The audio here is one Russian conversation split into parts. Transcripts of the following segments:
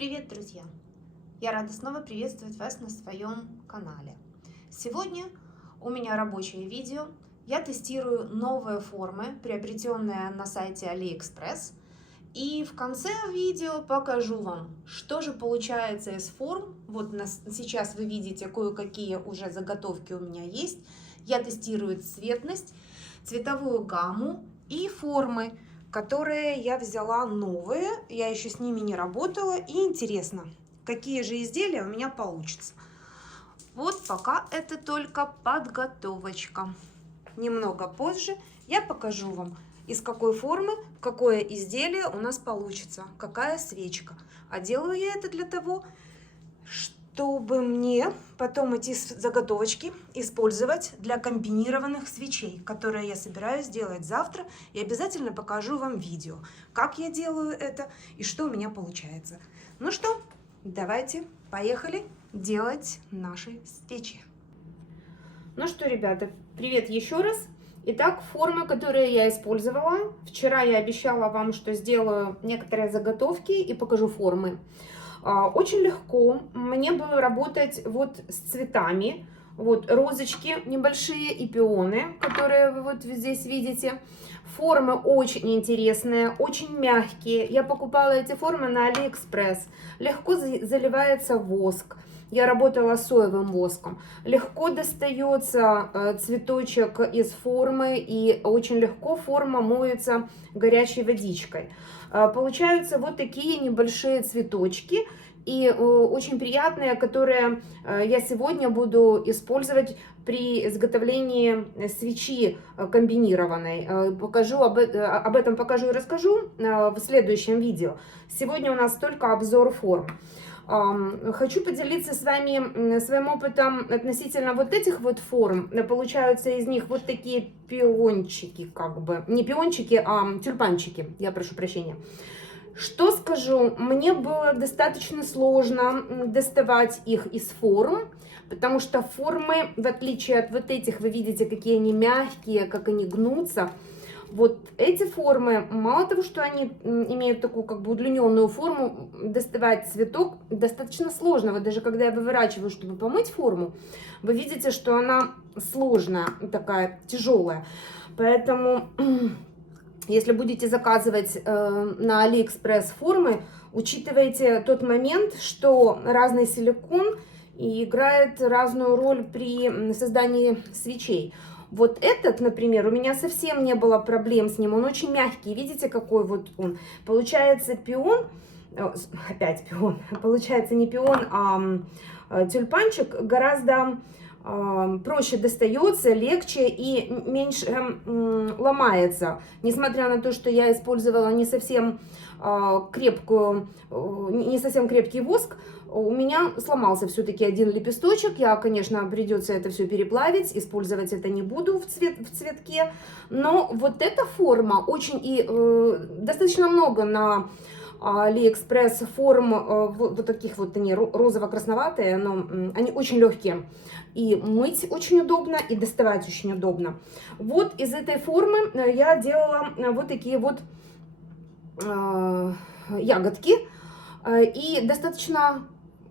Привет, друзья! Я рада снова приветствовать вас на своем канале. Сегодня у меня рабочее видео. Я тестирую новые формы, приобретенные на сайте AliExpress. И в конце видео покажу вам, что же получается из форм. Вот сейчас вы видите, кое-какие уже заготовки у меня есть. Я тестирую цветность, цветовую гамму и формы, которые я взяла новые, я еще с ними не работала, и интересно, какие же изделия у меня получатся. Вот пока это только подготовочка. Немного позже я покажу вам, из какой формы какое изделие у нас получится, какая свечка. А делаю я это для того, чтобы мне потом эти заготовочки использовать для комбинированных свечей, которые я собираюсь сделать завтра. И обязательно покажу вам видео, как я делаю это и что у меня получается. Ну что, давайте, поехали делать наши свечи. Ну что, ребята, привет еще раз. Итак, формы, которые я использовала. Вчера я обещала вам, что сделаю некоторые заготовки и покажу формы. Очень легко мне было работать вот с цветами. Вот розочки небольшие и пионы, которые вы вот здесь видите. Формы очень интересные, очень мягкие. Я покупала эти формы на AliExpress. Легко заливается воск. Я работала с соевым воском. Легко достается цветочек из формы, и очень легко форма моется горячей водичкой. Получаются вот такие небольшие цветочки, и очень приятные, которые я сегодня буду использовать при изготовлении свечи комбинированной. Покажу об этом покажу и расскажу в следующем видео. Сегодня у нас только обзор форм. Хочу поделиться с вами своим опытом относительно вот этих вот форм. Получаются из них вот такие пиончики, как бы. Не пиончики, а тюльпанчики, я прошу прощения. Что скажу, мне было достаточно сложно доставать их из форм, потому что формы, в отличие от вот этих, вы видите, какие они мягкие, как они гнутся. Вот эти формы, мало того, что они имеют такую как бы удлиненную форму, доставать цветок достаточно сложно. Вот даже когда я выворачиваю, чтобы помыть форму, вы видите, что она сложная, такая тяжелая. Поэтому, если будете заказывать на AliExpress формы, учитывайте тот момент, что разный силикон играет разную роль при создании свечей. Вот этот, например, у меня совсем не было проблем с ним, он очень мягкий, видите, какой вот он. Получается пион, опять пион, получается не пион, а тюльпанчик гораздо проще достается, легче и меньше ломается. Несмотря на то, что я использовала не совсем крепкий воск, у меня сломался все-таки один лепесточек. Я, конечно, придется это все переплавить, использовать это не буду в цветке. Но вот эта форма очень достаточно много на AliExpress форм вот таких вот, они розово-красноватые, но они очень легкие. И мыть очень удобно, и доставать очень удобно. Вот из этой формы я делала вот такие вот ягодки. И достаточно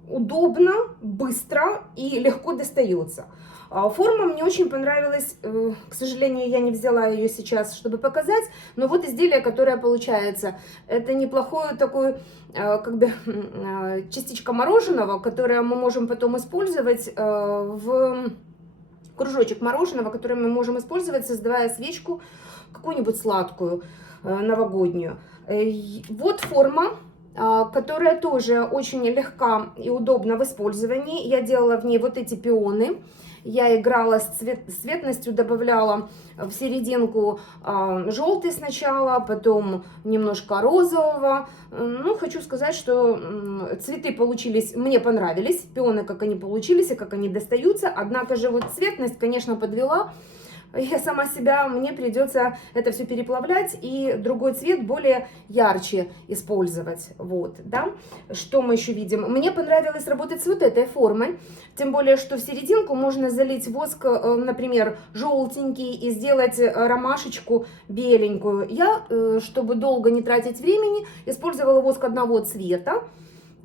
удобно, быстро и легко достается. Форма мне очень понравилась. К сожалению, я не взяла ее сейчас, чтобы показать. Но вот изделие, которое получается, это неплохой такой, как бы, частичка мороженого, которое мы можем потом использовать в кружочек мороженого, который мы можем использовать, создавая свечку какую-нибудь сладкую, новогоднюю. Вот форма, которая тоже очень легка и удобна в использовании. Я делала в ней вот эти пионы. Я играла с цветностью, добавляла в серединку желтый сначала, потом немножко розового. Ну, хочу сказать, что цветы получились, мне понравились, пионы, как они получились и как они достаются. Однако же вот цветность, конечно, подвела. Я сама себя, мне придется это все переплавлять и другой цвет более ярче использовать. Вот, да. Что мы еще видим? Мне понравилось работать с вот этой формой, тем более, что в серединку можно залить воск, например, желтенький и сделать ромашечку беленькую. Я, чтобы долго не тратить времени, использовала воск одного цвета.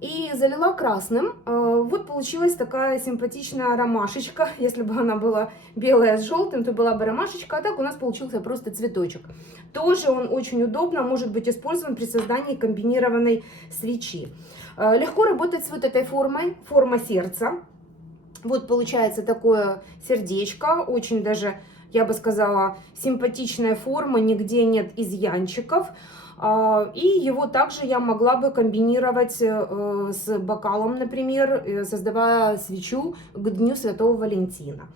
и залила красным. Вот получилась такая симпатичная ромашечка. Если бы она была белая с желтым, то была бы ромашечка, а так у нас получился просто цветочек. Тоже он очень удобно может быть использован при создании комбинированной свечи. Легко работать с вот этой формой, форма сердца. Вот получается такое сердечко, очень даже, я бы сказала, симпатичная форма, нигде нет изъянчиков. И его также я могла бы комбинировать с бокалом, например, создавая свечу к Дню Святого Валентина.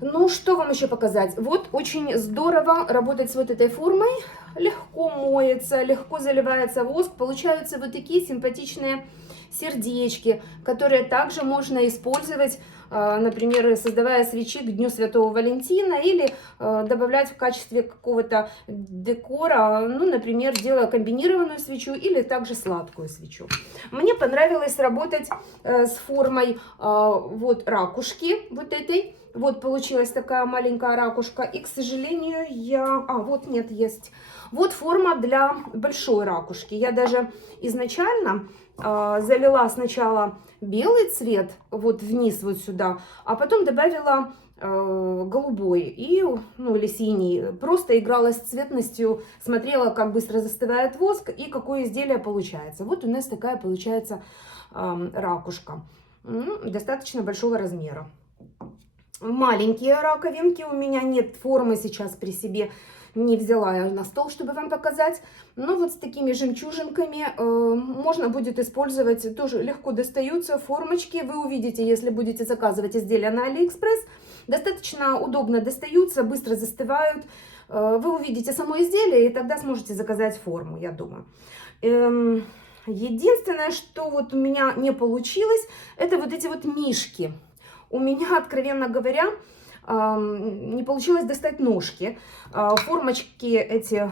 Ну, что вам еще показать? Вот очень здорово работать с вот этой формой. Легко моется, легко заливается воск. Получаются вот такие симпатичные сердечки, которые также можно использовать, например, создавая свечи к Дню Святого Валентина или добавлять в качестве какого-то декора, ну, например, делая комбинированную свечу или также сладкую свечу. Мне понравилось работать с формой вот ракушки вот этой. Вот получилась такая маленькая ракушка. И, к сожалению, вот нет, есть. Вот форма для большой ракушки. Я даже изначально залила сначала белый цвет вот вниз вот сюда, а потом добавила голубой или синий. Просто играла с цветностью, смотрела, как быстро застывает воск и какое изделие получается. Вот у нас такая получается ракушка. Достаточно большого размера. Маленькие раковинки, у меня нет формы сейчас при себе, не взяла я на стол, чтобы вам показать. Но вот с такими жемчужинками можно будет использовать, тоже легко достаются формочки. Вы увидите, если будете заказывать изделия на Алиэкспресс, достаточно удобно достаются, быстро застывают. Вы увидите само изделие и тогда сможете заказать форму, я думаю. Единственное, что вот у меня не получилось, это вот эти вот мишки. У меня, откровенно говоря, не получилось достать ножки. Формочки эти,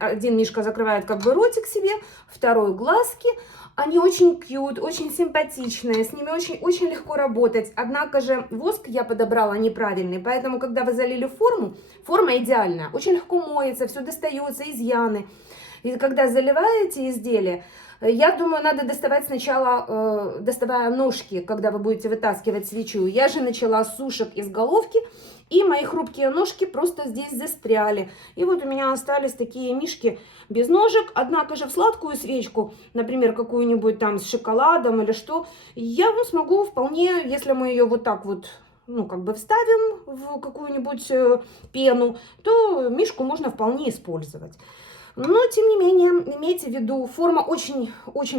один мишка закрывает как бы ротик себе, второй глазки. Они очень кьют, очень симпатичные, с ними очень легко работать. Однако же воск я подобрала неправильный, поэтому, когда вы залили форму, форма идеальная, очень легко моется, все достается, изъяны. И когда заливаете изделие, я думаю, надо доставать сначала, доставая ножки, когда вы будете вытаскивать свечу. Я же начала с сушек из головки, и мои хрупкие ножки просто здесь застряли. И вот у меня остались такие мишки без ножек. Однако же в сладкую свечку, например, какую-нибудь там с шоколадом или что, я смогу вполне, если мы ее вот так вот, как бы вставим в какую-нибудь пену, то мишку можно вполне использовать. Но, тем не менее, имейте в виду, форма очень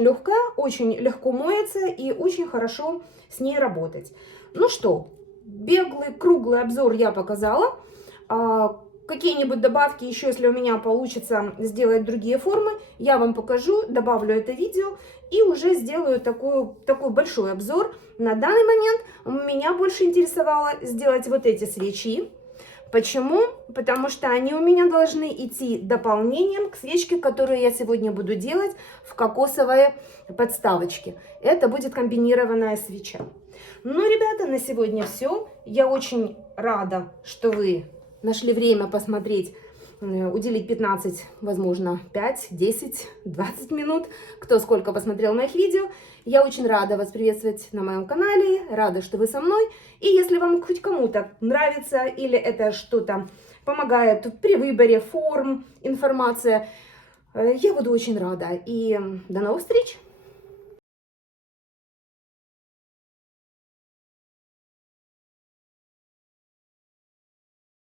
легкая, очень легко моется и очень хорошо с ней работать. Ну что, беглый, круглый обзор я показала. Какие-нибудь добавки еще, если у меня получится сделать другие формы, я вам покажу, добавлю это видео и уже сделаю такой большой обзор. На данный момент меня больше интересовало сделать вот эти свечи. Почему? Потому что они у меня должны идти дополнением к свечке, которую я сегодня буду делать в кокосовой подставочке. Это будет комбинированная свеча. Ну, ребята, на сегодня все. Я очень рада, что вы нашли время посмотреть, уделить 15, возможно, 5, 10, 20 минут, кто сколько посмотрел моих видео. Я очень рада вас приветствовать на моем канале, рада, что вы со мной. И если вам хоть кому-то нравится или это что-то помогает при выборе форм, информация, я буду очень рада. И до новых встреч!